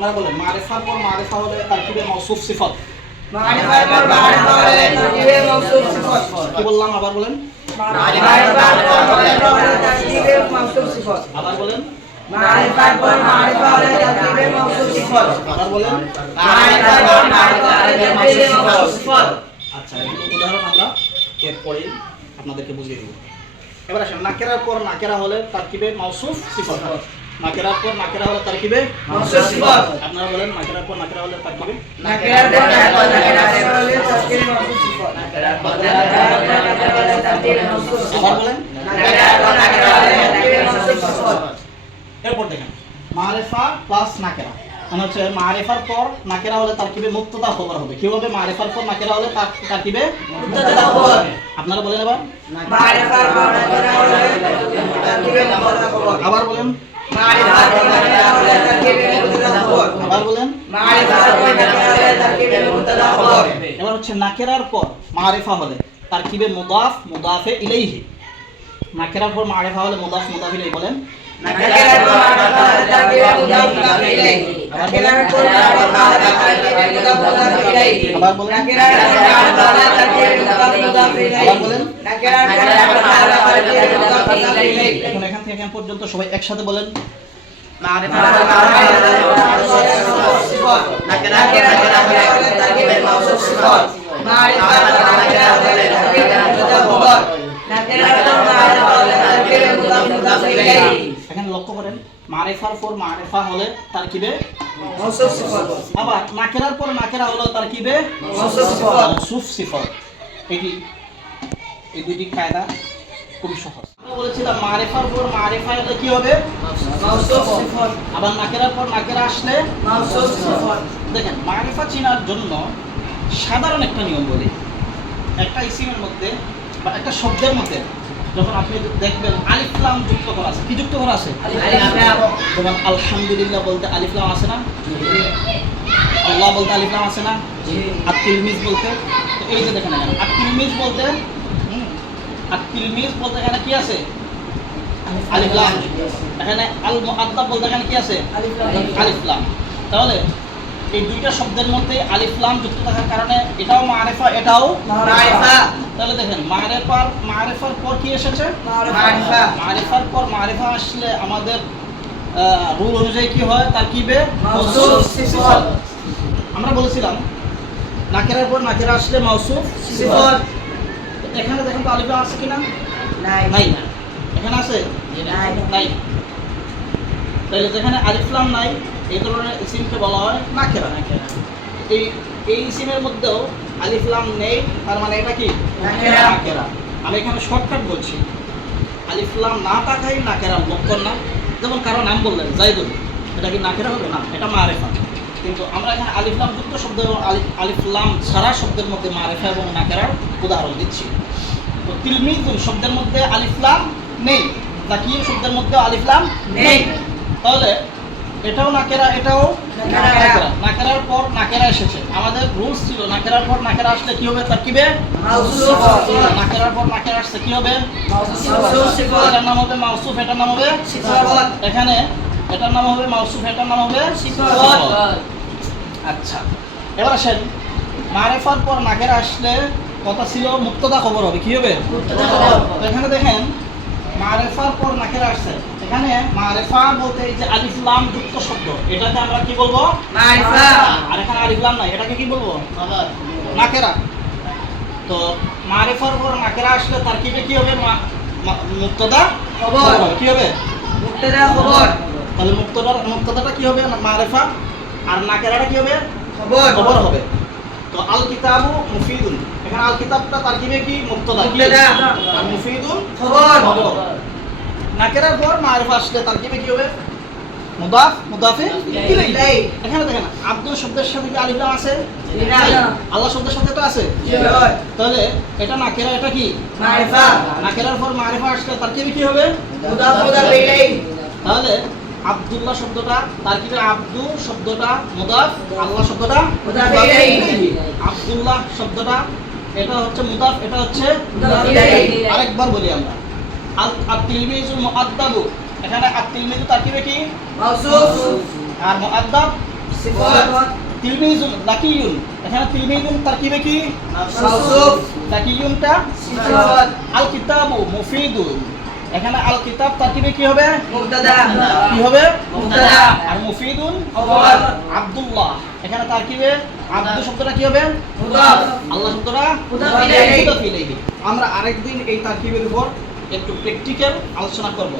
আপনারা বলেন মারিফার পর মারিফা হলে তারকিবে মাউসুফ সিফাত। মারিফার পর মারিফা হলে তারকিবে মাউসুফ সিফাত। কি বললাম আবার বলেন? মারিফার পর মারিফা হলে তারকিবে মাউসুফ সিফাত। আবার বলেন? মারিফার পর মারিফা হলে তারকিবে মাউসুফ সিফাত। আবার বলেন? মারিফার পর মারিফা হলে তারকিবে মাউসুফ সিফাত। আচ্ছা, এই উদাহরণ আমরা এরপরেই আপনাদেরকে বুঝিয়ে দিব। এবার আসেন নাকেরার পর নাকেরা হলে তারকিবে মাউসুফ সিফাত। নাকেরার পর নাকেরা হলে তারকিবে মাউসুফ সিফাত। আপনারা বলেন নাকেরার পর নাকেরা হলে তারকিবে নাকেরার পর নাকেরা হলে তারকিবে মাউসুফ সিফাত। নাকেরার পর নাকেরা হলে তারকিবে মাউসুফ সিফাত। আবার বলেন? নাকেরার পর নাকেরা হলে তারকিবে মাউসুফ সিফাত। এরপর দেখেন মারিফা প্লাস নাকেরা, মানে হচ্ছে মারিফার পর নাকেরা হলে তারকিবে মুক্তদা খবর হবে। কি হবে? মারিফার পর নাকেরা হলে তারকিবে মুক্তদা খবর। আপনারা বলেন এবার? মারিফার পর নাকেরা হলে তারকিবে মুক্তদা খবর। আবার বলেন? মারিফার পর নাকেরা হলে তারকিবে মুক্তদা খবর। আবার বলেন? মারিফার পর নাকেরা হলে তারকিবে মুক্তদা খবর। এবার হচ্ছে নাকেরার পর মারিফা হলে তারকিবে মুদাফ মুদাফে ইলাইহি। নাকেরার পর মারিফা হলে মুদাফ মুদাফ ইলাইহি বলেন? নাকেরার পর মারিফা হলে তারকিবে মুদাফ মুদাফ ইলাইহি। নাকেরার পর মারিফা হলে তারকিবে মুদাফ মুদাফ ইলাইহি। আবার বলেন? নাকেরার পর মারিফা হলে তারকিবে মুদাফ মুদাফ ইলাইহি। আবার বলেন? নাকেরার পর মারিফা হলে তারকিবে মুদাফ মুদাফ ইলাইহি। এখন এখান থেকে এখান পর্যন্ত সবাই একসাথে বলেন? মারিফার পর মারিফা হলে মাউসুফ সিফাত। নাকেরার হলে তারকিবে মাউসুফ সিফাত। মারিফার পর নাকেরা হলে তারকিবে মুদাফ খবর। নাকেরার পর মারিফা হলে তারকিবে মুদাফ মুদাফ ইলাইহি। এখানে লক্ষ্য করেন মারিফার পর মারিফা হলে তারকিবে মাউসুফ সিফাত। আবার নাকেরার পর নাকেরা হলো তারকিবে মাউসুফ সিফাত। মাউসুফ সিফাত। এই দুটি কায়দা খুব সহজ। আমরা বলেছিলাম মারিফার পর মারিফা হলে কি হবে? মাউসুফ সিফাত। আবার নাকেরার পর নাকেরা আসলে মাউসুফ সিফাত। দেখেন মারিফা চেনার জন্য সাধারণ একটা নিয়ম বলি। একটা ইসিমের মধ্যে বা একটা শব্দের মধ্যে যখন আপনি দেখবেন আলিফ লাম যুক্ত করা আছে, কি যুক্ত করা আছে? আলিফ লাম। যেমন আলহামদুলিল্লাহ বলতে আলিফ লাম আছে না? আল্লাহ বলতে আলিফ লাম আছে না? আত-তিলমিজ বলতে, তো এই যে দেখেন এখানে আত-তিলমিজ বলতে আত-তিলমিজ বলতে এখানে কি আছে? আলিফ লাম। এখানে আল মুআদ্দাব বলতে এখানে কি আছে? আলিফ লাম। তাহলে এই দুইটা শব্দের মধ্যে আলিফ লাম যুক্ত থাকার কারণে এটাও মারিফা এটাও মারিফা। তাহলে দেখেন মারিফার পর কি এসেছে? মারিফা। মারিফার পর মারিফা আসলে আমাদের রুল অনুযায়ী কি হয়? তারকিবে মাউসুফ সিফাত। আমরা বলেছিলাম নাকেরার পর নাকেরা আসলে মাউসুফ সিফাত। এখানে দেখেন তো আলিফ লাম আছে কিনা? নাই। নাই। এখানে আছে? নাই। নাই। তাহলে যেখানে আলিফ লাম নাই এই ধরনের ইসিমকে বলা হয় নাকেরা। এই ইসিমের মধ্যেও আলিফ লাম নেই, তার মানে এটা কি? নাকেরা। নাকেরা। আমি এখানে শর্টকাট বলছি, আলিফ লাম না থাকাই নাকেরা লক্ষণ না। যেমন কারো নাম বললেন জাইদুল, এটা কি নাকেরা হবে না? এটা মারিফা। কিন্তু আমরা এখানে আলিফ লাম যুক্ত শব্দ এবং আলিফ লাম ছাড়া শব্দের মধ্যে মারিফা এবং নাকেরার উদাহরণ দিচ্ছি। তো তিলমিজুন শব্দের মধ্যে আলিফ লাম নেই, তাকিয়ে শব্দের মধ্যে আলিফ লাম নেই। তাহলে এটাও নাকেরা এটাও নাকেরা। নাকেরার পর নাকেরা এসেছে। আমাদের রুলস ছিল নাকেরার পর নাকেরা আসলে কি হবে? তারকিবে মাউসুফ। নাকেরার পর নাকেরা আসছে কি হবে? মাউসুফ সিফাত। এটার নাম হবে মাউসুফ, এটার নাম হবে সিফাত। এখানে এটার নাম হবে মাউসুফ, এটার নাম হবে সিফাত। আচ্ছা, এবার আসেন মারিফার পর নাকেরা আসলে কথা ছিল মুক্তদা খবর হবে। কি হবে? মুক্তদা খবর। তো এখানে দেখেন মারিফার পর নাকেরা আসছে। এখানে মারিফা বলতে এই যে আলিফ লাম যুক্ত শব্দ, এটাকে আমরা কি বলবো? মারিফা। আর এখানে আলিফ লাম নাই, এটাকে কি বলবো? নাকেরা। তো মারিফার পর নাকেরা আসলে তারকিবে কি হবে? মুক্তদা খবর। কি হবে? মুক্তদা খবর। তাহলে মুক্তদাটা কি হবে? মারিফা। আর নাকেরাটা কি হবে? খবর। খবর হবে। তো আল কিতাবু মুফিদুন, এখানে আল কিতাবটা তারকিবে কি? মুক্তদা। মুক্তদা। আর মুফিদুন খবর। খবর। নাকেরার পর মারিফা আসলে তারকিবে কি হবে? মুদাফ মুদাফে ইলাইহি। এখানে দেখেন আব্দুল শব্দের সাথে কি আলিফ লাম আছে? না। আল্লাহ শব্দের সাথে তো আছে। নয়। তাহলে এটা নাকেরা, এটা কি? মারিফা। নাকেরার পর মারিফা আসলে তারকিবে কি হবে? মুদাফ মুদাফ ইলাইহি। তাহলে আব্দুল্লাহ শব্দটা তারকিবে আব্দু শব্দটা মুদাফ, আল্লাহ শব্দটা মুদাফ ইলাইহি। আব্দুল্লাহ শব্দটা এটা হচ্ছে মুদাফ, এটা হচ্ছে মুদাফ ইলাইহি। আরেকবার বলি আমরা আত-তিলমিজুল মুআদ্দাবু, এখানে আত-তিলমিজু তারকিবে কি? মাউসুফ। আর মুআদ্দাব সিফাত তিলমিজুন লাকিয়ুন, এখানে তিলমিজুন তারকিবে কি মাওসুফ লাকিয়ুনটা সিফাত আল কিতাবু মুফিদুন, এখানে আল কিতাব তারকিবে কি হবে মুবতাদা কি হবে মুবতাদা আর মুফিদুন খবর আব্দুল্লাহ, এখানে তারকিবে আব্দু শব্দটা কি হবে মুদাফ আল্লাহ শব্দটা মুদাফ ইলাইহি। মুদাফ ইলাইহি। আমরা আরেকদিন এই তারকিবের উপর একটু প্র্যাকটিক্যাল আলোচনা করব।